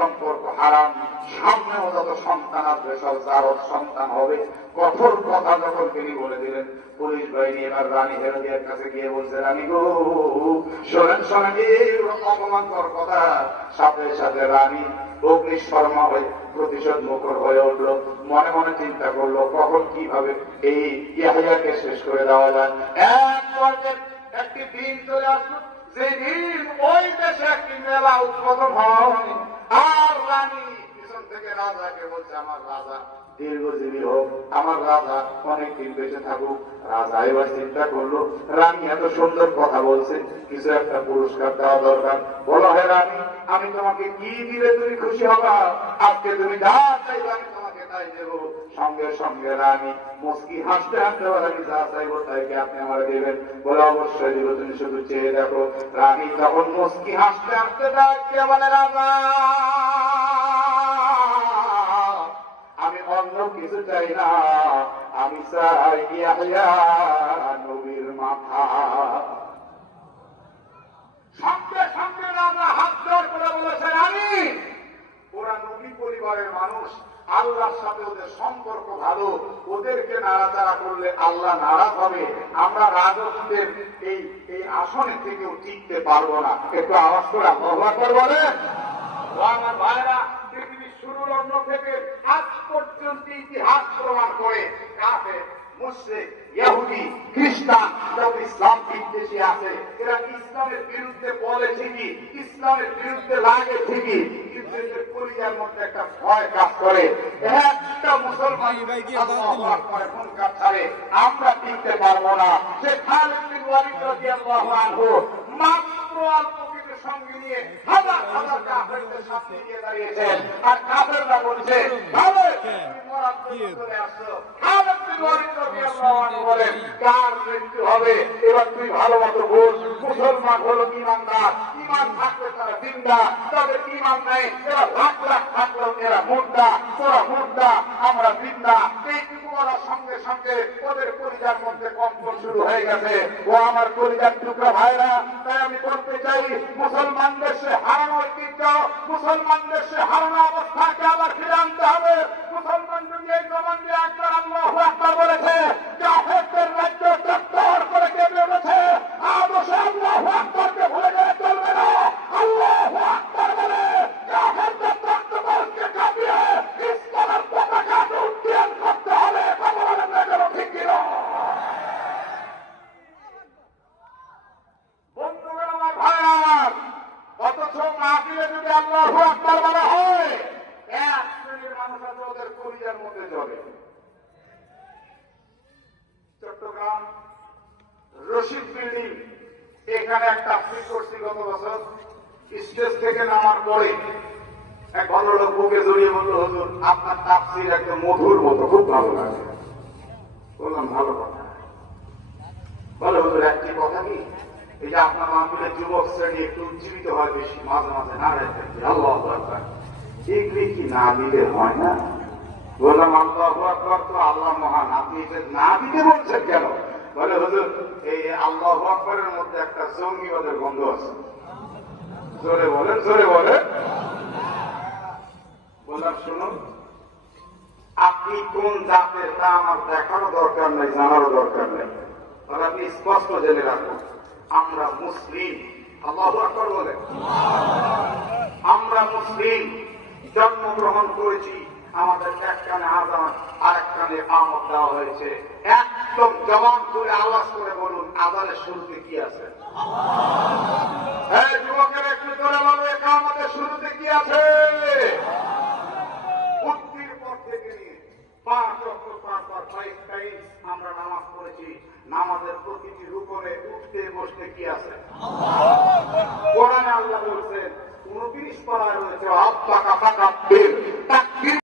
সম্পর্ক হারাম। সামনেও যত সন্তান আসবে সব জারদ সন্তান হবে। কঠোর কথা যখন তিনি বলে দিলেন, পুলিশ বাহিনী এবার রানী হেরোদিয়ার কাছে গিয়ে বলছে, রানী গো শোনেন শোনেন এই অপমানকর কথা। সাথে সাথে রানী অগ্নিশর্মা হয়ে প্রতিশোধ মুখর হয়ে উঠলো। মনে মনে চিন্তা করলো কখন কিভাবে এই ইয়াহিয়াকে শেষ করে দেওয়া যায়। এক পর্যায়ে একটি দিন চলে আসলো, যে দিন ওই দেশে একটি মেলা উদ্বোধন হয়। আর রানী পিছন থেকে রাজাকে বলছে, আমার রাজা দীর্ঘজীবী হোক, আমার রাজা অনেকদিন বেঁচে থাকুক। রাজা এবার চিন্তা করলো, রানী এত সুন্দর কথা বলছে, কিছু একটা পুরস্কার দেওয়া দরকার। বলো, হে রানী, আমি তোমাকে কি দিলে তুমি খুশি হবা? আজকে তুমি যা চাইবে আমি তোমাকে তাই দেবো। সঙ্গে সঙ্গে রানী মুস্কি হাসতে হাসতে বলে, যা চাইবো তাই কি আপনি আমার দেবেন? বলে, অবশ্যই দিব, তুমি শুধু চেয়ে দেখো। রানী তখন মুস্কি হাসতে হাসতে ডাকতে বলে, রাজা আমি অন্য কিছু চাই না, আমি চাই ইয়াহইয়া নবীর মাথা। সঙ্গে সঙ্গে রাজা হাত জোড় করে বলেছে, রানী ওরা নবী পরিবারের মানুষ, আল্লাহর সাথে ওদের সম্পর্ক ভালো, ওদেরকে নাড়াচাড়া করলে আল্লাহ নারাজ হবে। আমরা রাজত্বের এই আসনে থেকেও টিকতে পারবো না। একটু আওয়াজ করে আল্লাহু আকবার বলেন। আমার ভাইরা, পৃথিবীর শুরু লগ্ন থেকে আজ পর্যন্ত ইতিহাস প্রমাণ করে কাফের, মুশরিক, ইহুদি, খ্রিস্টান যত ইসলাম বিদ্বেষী আছে, এরা ইসলামের বিরুদ্ধে বলে ঠিকই, ইসলামের বিরুদ্ধে লাগে ঠিকই, কিন্তু এদের পরিবারের মধ্যে একটা ভয় কাজ করে। একটা মুসলমান আল্লাহু আকবার মুনকার ছাড়ে আমরা টিকতে পারবো না। সে খালিদ বিন ওয়ালিদ রাদিয়াল্লাহু আনহু মাত্র অল্প কিছু সঙ্গে নিয়ে হাজার হাজার কাফেরদের সামনে গিয়ে দাঁড়িয়েছেন। আর কাফেররা বলছে, খালিদ তুমি মরার জন্য চলে আসছো। খালিদ বিন ওয়ালিদ রাদিয়াল্লাহু আনহু বলেন, কার মৃত্যু হবে এবার তুই ভালো মতো বোঝ। মুসলমান হলো ইমানদার, ইমান থাকলে তারা জিন্দা, তাদের ইমান নাই এরা লাখ লাখ থাকলেও এরা মুর্দা। তোরা মুর্দা, আমরা জিন্দা। এইটুকু বলার সঙ্গে সঙ্গে ওদের কলিজার মধ্যে কম্পন শুরু হয়ে গেছে। ও আমার কলিজার টুকরা ভাইরা, তাই আমি বলতে চাই, মুসলমানদের সে হারানো ঐতিহ্য, মুসলমানদের সে হারানো অবস্থাকে আবার ফিরে আনতে হবে। মুসলমান যদি এই জবান দিয়ে একবার আল্লাহু আকবার বলেছে, কাফেরদের রাজ্য চত্বর করে কেঁপে উঠেছে। আদর্শ আল্লাহু আকবারকে ভুলে গেলে চলবে না। আল্লাহু আকবার বলে কাফেরদের রক্তকলকে কাঁপিয়ে ইসলামের পতাকাকে উড্ডীয়মান করতে হবে। কথা বলেন না কেন, ঠিক কিনা? বন্ধুগণ আমার, ভাইরা আমার, অথচ মাহফিলে যদি আল্লাহু আকবার বলা হয়, এক শ্রেণীর মানুষ আছে ওদের কলিজার মধ্যে জ্বলে। চট্টগ্রাম রশিদ বিল্ডিং, এখানে একটা তাফসীর করছি গত বছর। স্টেজ থেকে নামার পরে এক ভদ্রলোক বুকে জড়িয়ে বলল, হুজুর আপনার তাফসীর একদম মধুর মতো, খুব ভালো লাগে। বললাম ভালো কথা। বলে, হুজুর একটি কথা কি, এই যে আপনার মাহফিলের যুবক শ্রেণী একটু উজ্জীবিত হয় বেশি, মাঝে মাঝে নারায় থাকবে আল্লাহু আকবার, এগুলি কি না দিলে হয় না? বললাম আল্লাহু আকবার তো আল্লাহ মহান, আপনি যে না দিতে বলছেন কেন? বলে, হুজুর এই আল্লাহু আকবারের মধ্যে একটা জঙ্গিবাদের গন্ধ আছে। জোরে বলেন, জোরে বলেন। বললাম শুনুন, আপনি কোন জাতের তা আমার দেখারও দরকার নেই, জানারও দরকার নেই। তাহলে আপনি স্পষ্ট জেনে রাখুন, আমরা মুসলিম। আল্লাহু আকবার বলেন। আমরা মুসলিম, জন্মগ্রহণ করেছি, আমাদের এক কানে আযান আর এক কানে আমত দেওয়া হয়েছে। একদম জবান করে আওয়াজ করে বলুন, আযানের শুরুতে কি আছে? হ্যাঁ যুবকের একটু জোরে বলো, ইকামতের শুরুতে কি আছে? উত্তির পর থেকে নিয়ে 5 ওয়াক্ত 5 বার 5 টাইমস আমরা নামাজ পড়েছি। নামাজের প্রতিটি রুকনে উঠতে বসতে কি আছে? কোরআনে আল্লাহ বলছেন, 29 পারায় রয়েছে আব্বাকা ফাকাব্বির,